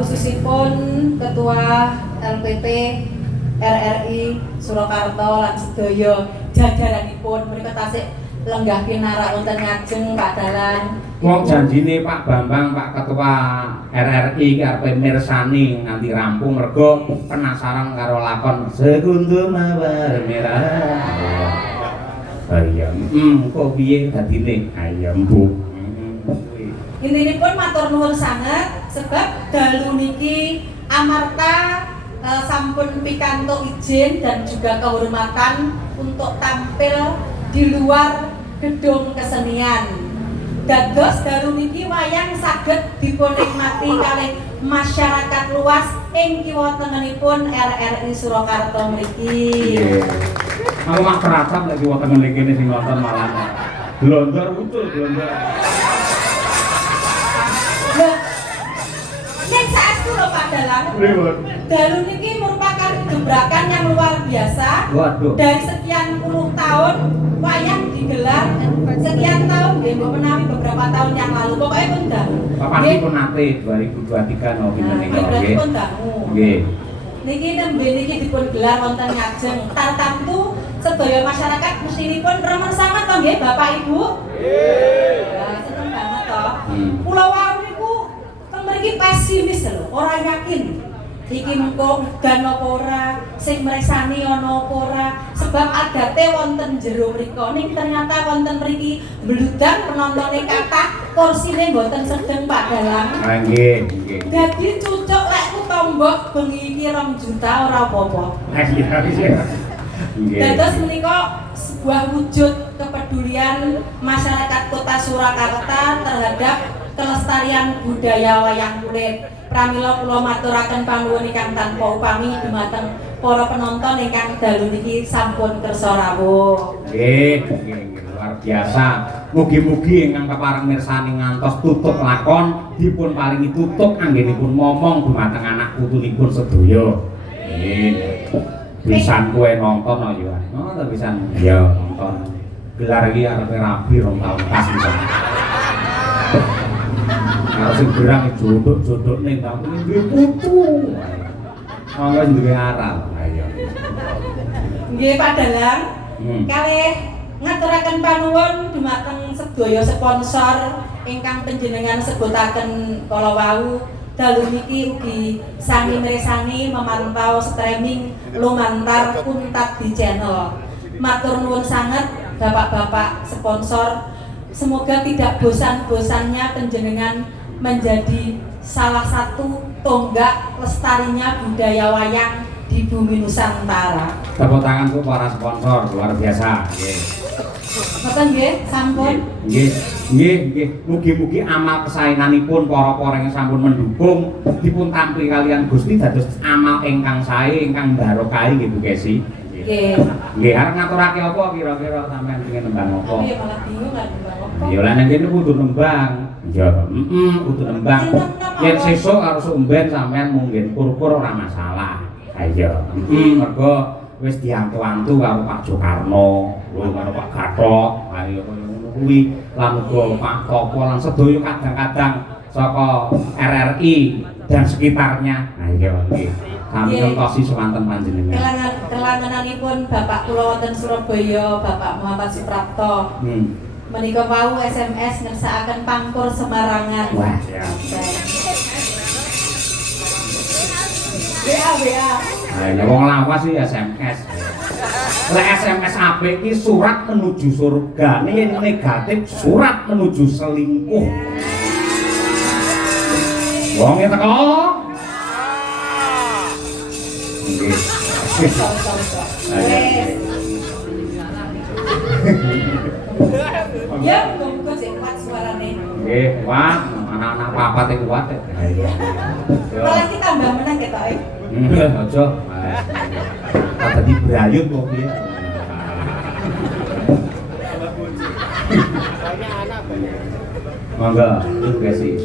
Khususipun Ketua LPP RRI Surakarta lan sedaya jajaranipun menika tasih lenggah pinarak wonten ngajeng Pak Dalang. Wong janjine Pak Bambang Pak Ketua RRI ki arep mirsani nganti rampung mergo penasaran karo lakon Sekuntum Mawar Merah. Ayam, kok piye dadine? Ayam Bu. Intinipun matur nuwun sanget sebab dalu niki amarta sampun pikantuk izin dan juga kehormatan untuk tampil di luar gedung kesenian. Dados dalu niki wayang saged dipunnikmati kalih masyarakat luas ing kiwa tengenipun RRI Surakarta mriki. Aku mak keratap lagi wonten mriki sing wonten malah. Glondor muncul glondor. Yen saestu lho Pak Dalang. Dalu niki merupakan gebrakan yang luar biasa. Waduh. Dari sekian puluh tahun wayang digelar, sekian tahun nggih menawi beberapa tahun yang lalu pokoknya pun dalu. Papan pun nate 2023 no pinten niku nggih. Pun dalu. Nggih. Niki nembe niki dipun gelar wonten ngajeng tartamtu sedaya masyarakat mestinipun remen sanget to nggih Bapak Ibu? Nggih. Lah seneng banget to. Pulau Waru niku teng mriki pesimis lho, ora yakin. Iki mengko dan apa ora, sing mresani ana apa ora, sebab adate wonten jero mriku ning ternyata wonten mriki bludang penontone kathah, kursine mboten sedeng Pak Dalang. Nggih, nggih. Dadi cucuk lekku tombok bengi iki 2 juta ora apa-apa. Iya. Dados menika sebuah wujud kepedulian masyarakat Kota Surakarta terhadap kelestarian budaya wayang kulit. Pramila kula maturaken panuwun ingkang tanpa upami dumateng para penonton ingkang dalu niki sampun kersa rawuh. Nggih, luar biasa. Mugi-mugi ingkang kepareng mirsani ngantos tutup lakon dipun paringi tutup anggenipun momong dumateng anak putunipun sedaya. Nggih. Pisan kowe nonton yo. Nonton pisan. Ya, nonton. Gelar iki arepe rabi 2 tahun pas pisan. Kalau sing gerang jodok ning tamu duwe putu. Mangga duwe aral. Ayo. Nggih Pak Dalang. Kalih ngaturaken panuwun dumateng sedaya sponsor ingkang panjenengan sebutaken kala wau. Dalu niki ugi sami mirsani memantau streaming lumantar Kuntat di channel. Matur nuwun sanget Bapak-bapak sponsor. Semoga tidak bosan-bosannya panjenengan menjadi salah satu tonggak lestarinya budaya wayang di bumi Nusantara. Tepuk tangan untuk para sponsor luar biasa. Nggih. Ngoten nggih, sampun. Nggih. Mugi-mugi amal kesaenanipun para-para ingkang sampun mendukung dipun tampi kalian Gusti dados amal ingkang sae ingkang barokah nggih Bu Kesi. Nggih. Nggih, arep ngaturake apa kira-kira sampean pengen nembang apa? Iya malah bingung kan nembang apa. Ya lah nang kene kudu nembang. Ya, kudu nembang. Yen sesuk harus umben sampean mungkin kur-kur ora masalah. Ayo. Mergo wis diantu-antu karo Pak Jokarno, karo Pak Gathok, ayo ngono kuwi lan uga Pak Topo lan sedaya kadang-kadang saka RRI dan sekitarnya. Ayo nggih. Sami ngentosi semanten panjenengan. Kelangananipun Bapak kula wonten Surabaya, Bapak Muhammad Suprapto. Menika wau SMS ngersakaken pangkur Semarangan. Wah, siap. WA. Nah, wong lawas sih SMS. Lek SMS apik iki surat menuju surga, nek negatif surat menuju selingkuh. Wonge teko. Nggih. Ya, muga-muga sik kuat suarane. Nggih, kuat. Anak-anak papat iki kuat. Malah kita tambah meneh ketoke. Aja. Dadi brayut kok piye. Mangga, terima kasih.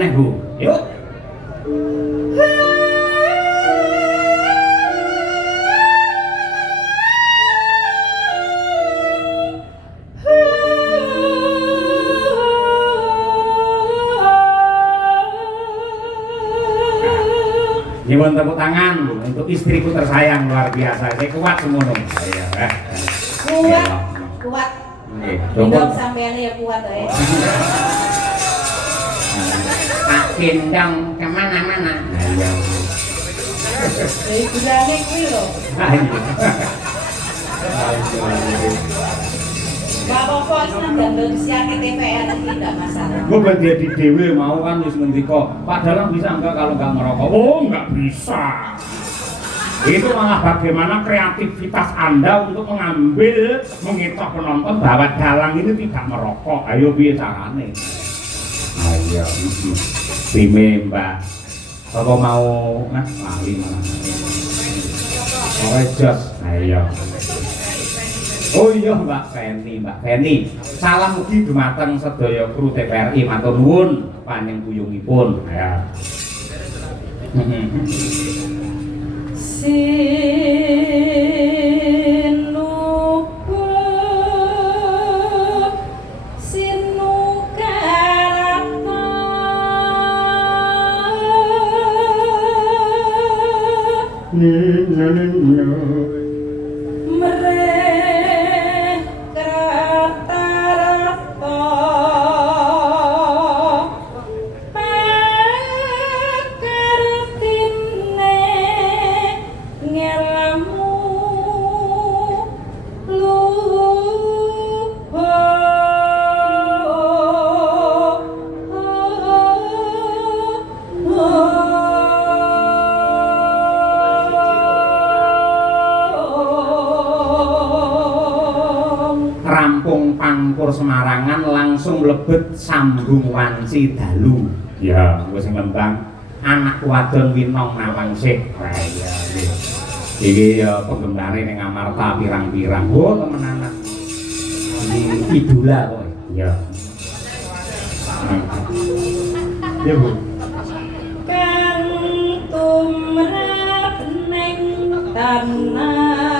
meneh Bu. Yuk. Nyuwun tepuk tangan untuk istriku tersayang luar biasa. Saya kuat semono. Iya, Kuat. Coba sampean ya kuat ya. Tak gendong kemana-mana. Iya. Dari gulane kuwi lho. Bapak kok seneng gandeng siake TPR iki enggak masalah. Gue berarti di dewe mau kan wis ngendika, Pak Dalang bisa enggak kalau enggak ngerokok? Oh, enggak bisa. Itu malah bagaimana kreativitas Anda untuk mengambil, mengitok penonton bahwa Dalang ini tidak merokok. Ayo piye carane? Ayo, Bime Mbak. Apa mau lali malah. Oh, jos. Ayo. Oh iya Mbak Feni. Salam mugi dumateng sedaya kru TVRI, matur nuwun panjenenganipun. Ya. Semarangan langsung mlebet sambung wanci dalu. Ya, wis ngembang anak wadon winong nawangsih. Wah iya nggih. Iki ya penggembare ning Amarta pirang-pirang. Oh, temen anak. Idola kok. Ya. Ya, Bu. Kang tumrap ning tanah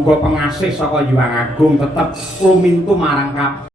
muga-muga pengasih saka Hyang Agung tetep lumintu marang